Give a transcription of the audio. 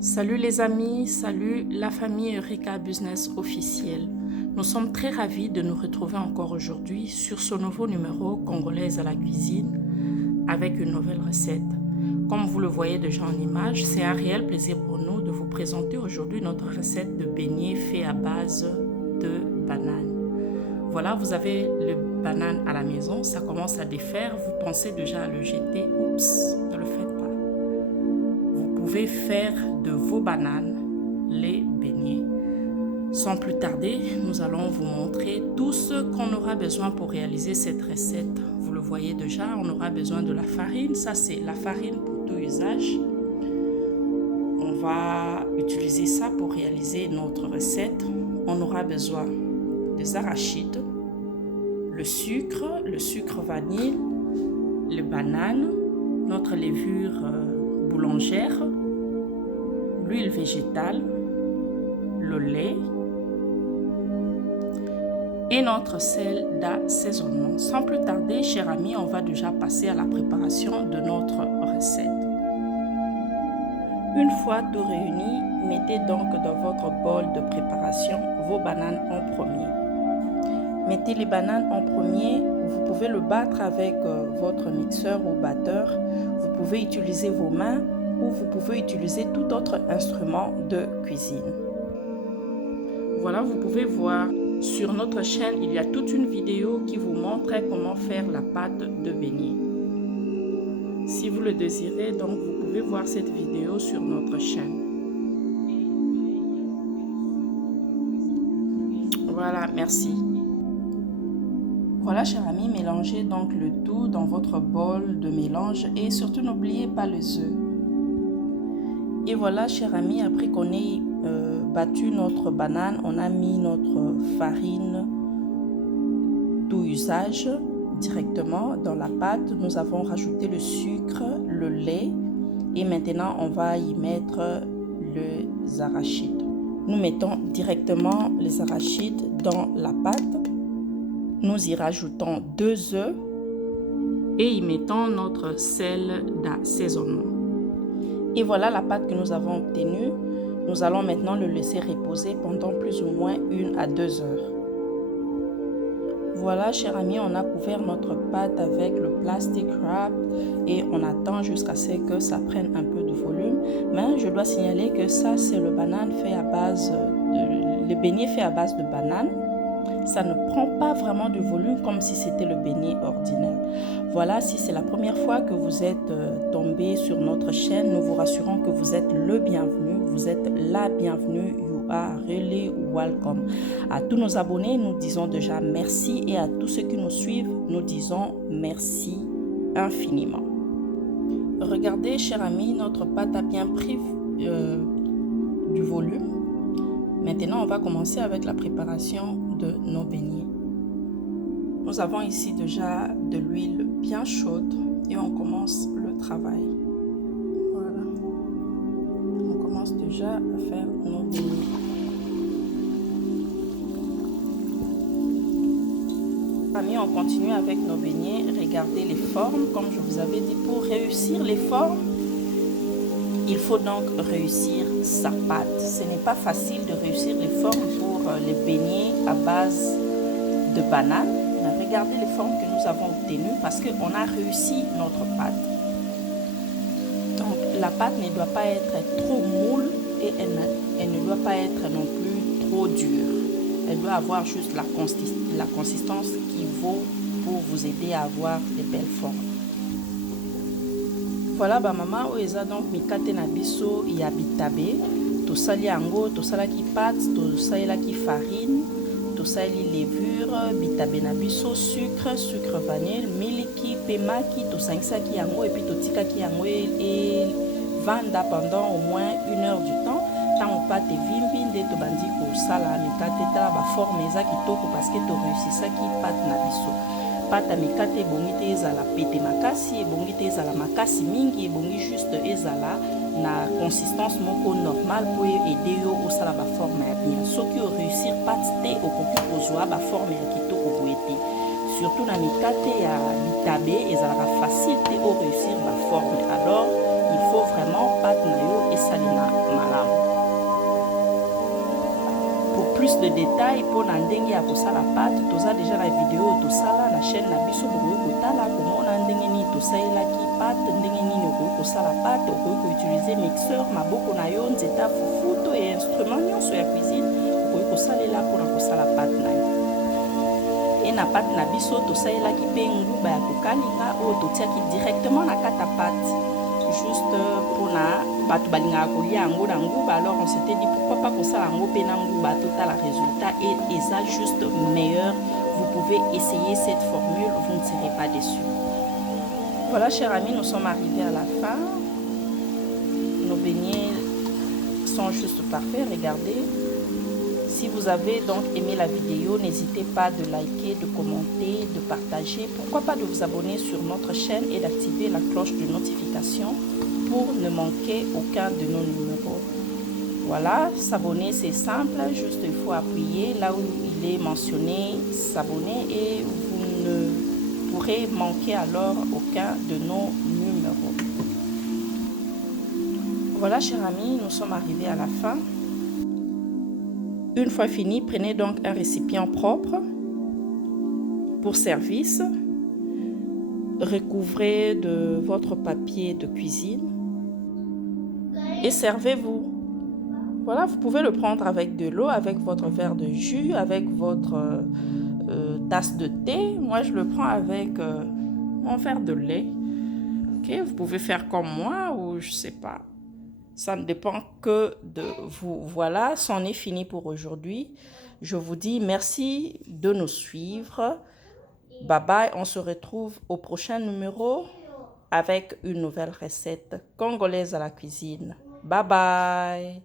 Salut les amis, salut la famille Eureka Business officielle. Nous sommes très ravis de nous retrouver encore aujourd'hui sur ce nouveau numéro Congolaise à la cuisine avec une nouvelle recette. Comme vous le voyez déjà en image, c'est un réel plaisir pour nous de vous présenter aujourd'hui notre recette de beignets fait à base de bananes. Voilà, vous avez le banane à la maison, ça commence à défaire, vous pensez déjà à le jeter, oups, ne le faites pas. Vous pouvez faire de vos bananes les beignets. Sans plus tarder, nous allons vous montrer tout ce qu'on aura besoin pour réaliser cette recette. Vous le voyez déjà, on aura besoin de la farine. Ça, c'est la farine pour tout usage. On va utiliser ça pour réaliser notre recette. On aura besoin des arachides, le sucre vanille, les bananes, notre levure boulangère, l'huile végétale, le lait et notre sel d'assaisonnement. Sans plus tarder, chers amis, on va déjà passer à la préparation de notre recette. Une fois tout réuni, mettez donc dans votre bol de préparation vos bananes en premier. Mettez les bananes en premier, vous pouvez le battre avec votre mixeur ou batteur. Vous pouvez utiliser vos mains ou vous pouvez utiliser tout autre instrument de cuisine. Voilà, vous pouvez voir sur notre chaîne, il y a toute une vidéo qui vous montre comment faire la pâte de beignet. Si vous le désirez, donc vous pouvez voir cette vidéo sur notre chaîne. Voilà, merci. Voilà, chers amis, mélangez donc le tout dans votre bol de mélange et surtout n'oubliez pas les œufs. Et voilà, chers amis, après qu'on ait battu notre banane, on a mis notre farine tout usage directement dans la pâte. Nous avons rajouté le sucre, le lait et maintenant on va y mettre les arachides. Nous mettons directement les arachides dans la pâte. Nous y rajoutons 2 œufs et y mettons notre sel d'assaisonnement. Et voilà la pâte que nous avons obtenue. Nous allons maintenant le laisser reposer pendant plus ou moins 1 à 2 heures. Voilà, chers amis, on a couvert notre pâte avec le plastic wrap et on attend jusqu'à ce que ça prenne un peu de volume. Mais je dois signaler que ça, c'est le banane fait à base le beignet fait à base de banane. Ça ne prend pas vraiment de volume comme si c'était le beignet ordinaire. Voilà, si c'est la première fois que vous êtes tombé sur notre chaîne, nous vous rassurons que vous êtes le bienvenu. Vous êtes la bienvenue. You are really welcome. À tous nos abonnés, nous disons déjà merci et à tous ceux qui nous suivent, nous disons merci infiniment. Regardez, chers amis, notre pâte a bien pris du volume. Maintenant, on va commencer avec la préparation de nos beignets. Nous avons ici déjà de l'huile bien chaude et on commence le travail. Voilà. On commence déjà à faire nos beignets. Amis, on continue avec nos beignets. Regardez les formes, comme je vous avais dit, pour réussir les formes, il faut donc réussir sa pâte. Ce n'est pas facile de réussir les formes pour les beignets à base de banane. Mais regardez les formes que nous avons obtenues parce qu'on a réussi notre pâte. Donc la pâte ne doit pas être trop molle et elle ne doit pas être non plus trop dure. Elle doit avoir juste la consistance qu'il faut pour vous aider à avoir de belles formes. Voilà ba mama oeza donc mikate na biso ya bitabe tosali yango tosalaki pâte tosalaki farine tosali levure bitabe na biso sucre vanille miliki pe maki tosangisaki yango et puis totikaki yango et vanda pendant au moins 1 heure du temps tant pâte evimbi nde tobandi kosala mikate tala ba forme eza kitoko parce que to réussisaki pâte na biso. Pâte à mikate ebongi te ezala pete makasi, ebongi te ezala makasi mingi, ebongi juste ezala na consistance moko normale pour aider yo osala ba forme ya bien. Soki o réussir pâte te okoki kozwa ba forme ya kitoko boye te. Surtout na mikate ya bitabe ezalaka facile te o réussir ba forme. Alors il faut vraiment pâte na yo esalema malamu. plus de détails pour ndenge ya kosala pâte, toza déjà la vidéo tosala na chaîne na biso bokoki kotala komona ndenge nini tosalelaki pâte, ndenge nini okoki kosala pâte, okoki koutiliser mixeur, maboko na yo, nzeta, fufu to et instrument nyonso ya cuisine okoki kosalela mpona kosala pâte na yo. Et na pâte na biso tosalelaki mpe nguba ya kokalinga oyo totiaki directement na kati ya pâte, juste mpona bato balingaka kolia yango na nguba. Alors on s'était dit pourquoi pas kosala yango mpe na nguba totala résultat et ça juste meilleur. Vous pouvez essayer cette formule, vous ne serez pas déçus. Voilà chers amis, nous sommes arrivés à la fin. Nos beignets sont juste parfaits, regardez. Si vous avez donc aimé la vidéo, n'hésitez pas de liker, de commenter, de partager. Pourquoi pas de vous abonner sur notre chaîne et d'activer la cloche de notification pour ne manquer aucun de nos numéros. Voilà, s'abonner c'est simple, juste il faut appuyer là où il est mentionné s'abonner et vous ne pourrez manquer alors aucun de nos numéros. Voilà chers amis, nous sommes arrivés à la fin. Une fois fini, prenez donc un récipient propre pour service. Recouvrez de votre papier de cuisine et servez-vous. Voilà, vous pouvez le prendre avec de l'eau, avec votre verre de jus, avec votre tasse de thé. Moi, je le prends avec mon verre de lait. Okay, vous pouvez faire comme moi ou je sais pas. Ça ne dépend que de vous. Voilà, c'en est fini pour aujourd'hui. Je vous dis merci de nous suivre. Bye bye, on se retrouve au prochain numéro avec une nouvelle recette congolaise à la cuisine. Bye bye.